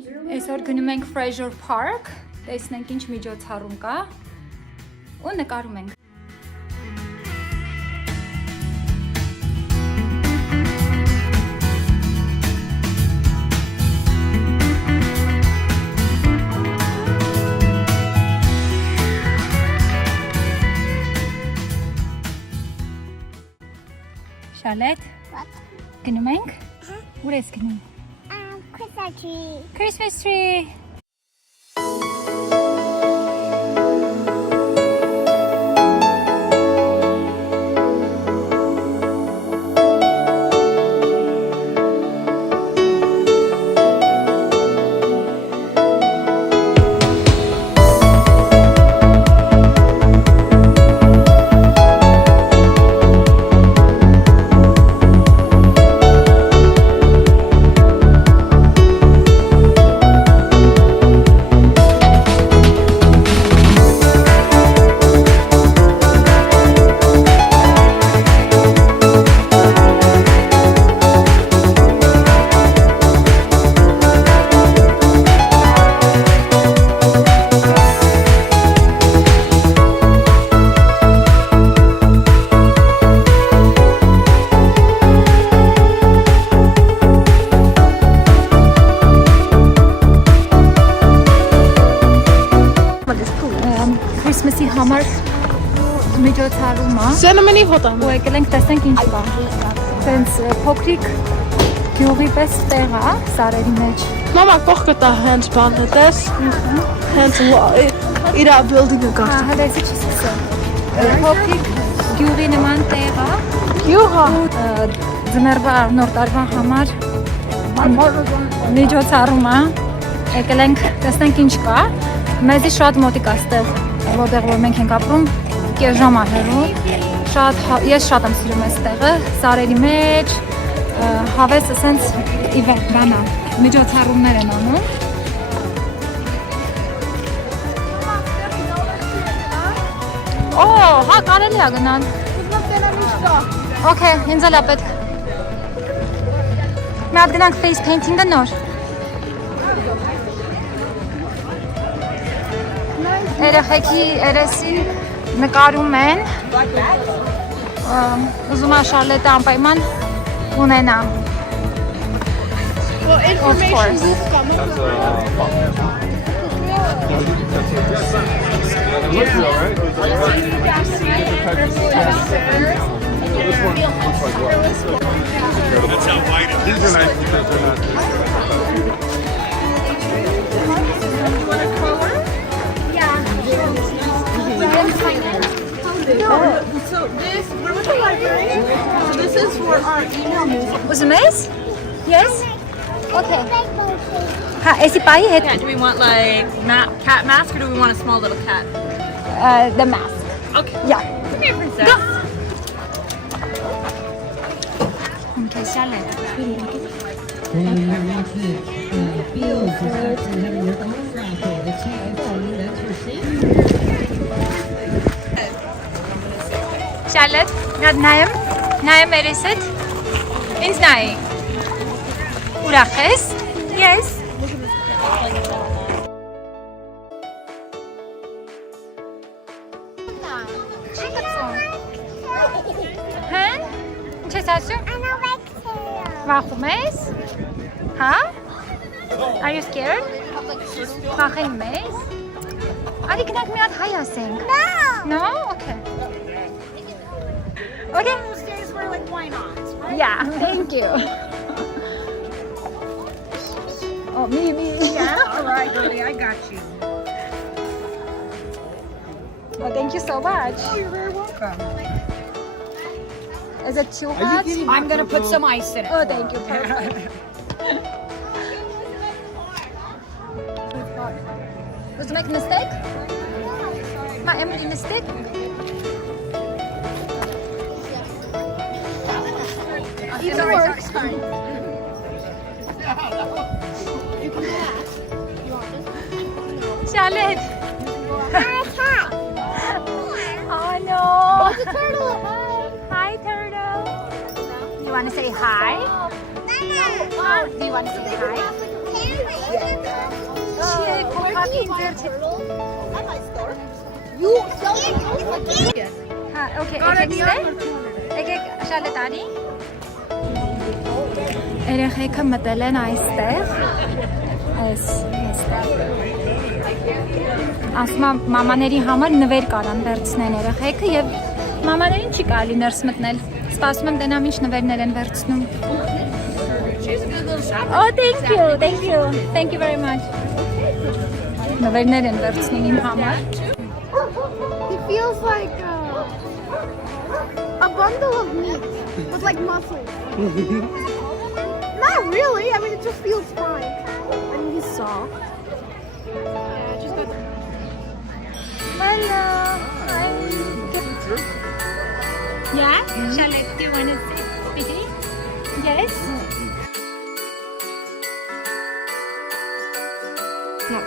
Այսօր գնում ենք Fraser Park, տեսնենք ինչ միջոցառում կա ու նկարում ենք։ Charlotte, գնում ենք։ Ուր ես գնում։ Christmas tree. Christmas tree. Christmas-ի համար միջոցառում է։ Սենամենի հոտամ։ Ու եկել ենք տեսնենք ինչ կա։ Տենց փոքրիկ գյուղի պես տեղ է սարերի մեջ։ Մամա կողքը տա հենց բանը տես։ Հենց իրա բիլդինգը կա։ Հա, դեսի չի սկսել։ Փոքրիկ գյուղի նման տեղ է։ Գյուղը։ Ձմեռվա նոր տարվա համար միջոցառում է։ Եկել ենք տեսնենք ինչ կա։ Մեզի շատ մոտիկ է ստեղ, որտեղ որ մենք ենք ապրում, կես ժամ է հեռու։ Ես շատ եմ սիրում այս տեղը, սարերի մեջ, հավես ասենց իվենտ միջոցառումներ են անում։ Օ, հա, կարելի է գնալ։ Okay, ինձ էլ է պետք։ Մի հատ գնանք face painting-ը նոր։ Երեխեքի երեսին նկարում են, ուզում է Շարլետը անպայման ունենա։ Of course. That's how white it is. These are nice because they're not. No, so this, we're with the library, so this is for our email news. Was it miss? Yes? Okay. Ha, esi pai het. Yeah, do we want like cat mask or do we want a small little cat? The mask. Okay. Yeah. Come here, princess. Okay, Charlotte. Charlotte, նայեմ երեսդ, ինձ նայի, ուրախ ես, yes, չի կծում, հեն, ինչ ես ասում, վախում ես, հա, are you scared, վախենում ես, արի գնանք մի հատ հայ ասենք, no, okay. Okay. Upstairs were like why not? Right? Yeah, thank you. Oh, me. Yeah. All right, Goldie, I got you. Oh, thank you so much. Oh, you're very welcome. Is it too hot? I'm gonna put some ice in it. Oh, thank you. Perfect. Was you make a mistake? My Emily mistake? Even worse. Charlotte. Oh no. It's a turtle. Hi, turtle. You want to say hi? No. Do you want to say hi? Can we? Հա, okay, եկեք շալետ արի։ Երեխեքը մտել են այստեղ։ Այստեղ։ Ասում եմ մամաների համար նվեր կարան վերցնեն երեխեքը եւ մամաներին չի կարելի ներս մտնել։ Սպասում եմ դենամ ինչ նվերներ են վերցնում։ Oh, thank you very much. Նվերներ են վերցնում իմ համար։ It feels like a bundle of meat with like muscle. Not really. I mean, it just feels fine. I mean, he's soft. Hello. Yeah? Charlotte, do you want to speak? Yes? No.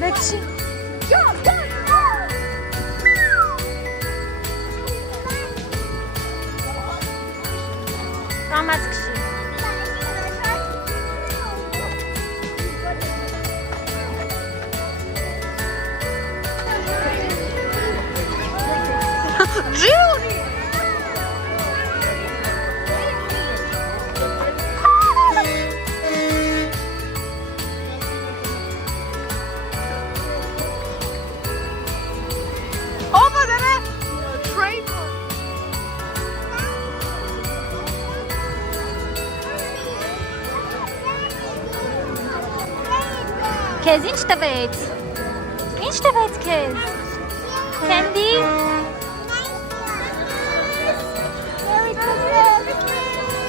Lexi. Ramaz kişi. Քեզ ինչ տվեց? Ինչ տվեց քեզ? Candy?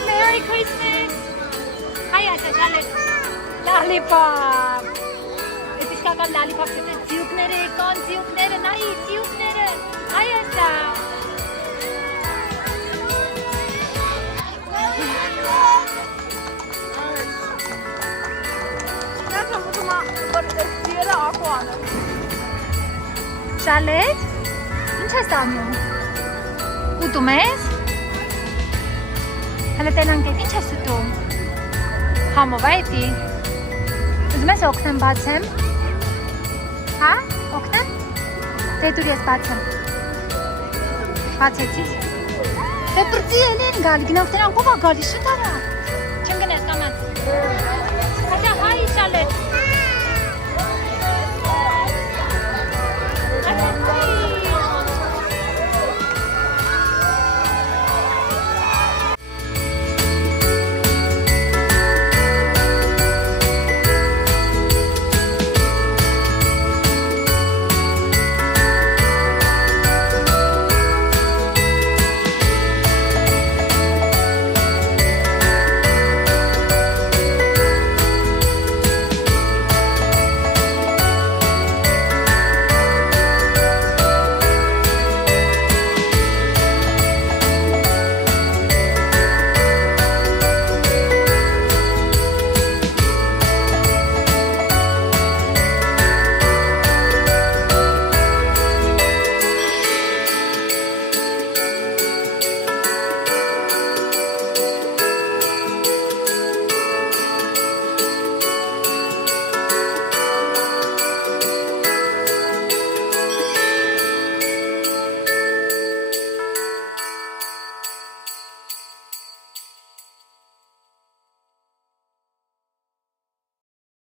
Merry Christmas! Հայ ատա շալետ։ Lollipop! Ես իսկական lollipop չտես ձիուկները եկան, ձիուկները, նայի, ձիուկները, հայ ատա։ Շալետ, ինչ ես անում? Ուտում ես? Հələ տենանք էդ ինչ ես ուտում? Համով է էդի? Ուզում ես օգնեմ բացեմ? Հա? Օգնեմ? Դե դուր ես բացեմ։ Բացեցիս? Դե պրծի էլ են գալի, գնով տենանք ով ա գալի, շուտ արա։ Չեմ գնես, կամած։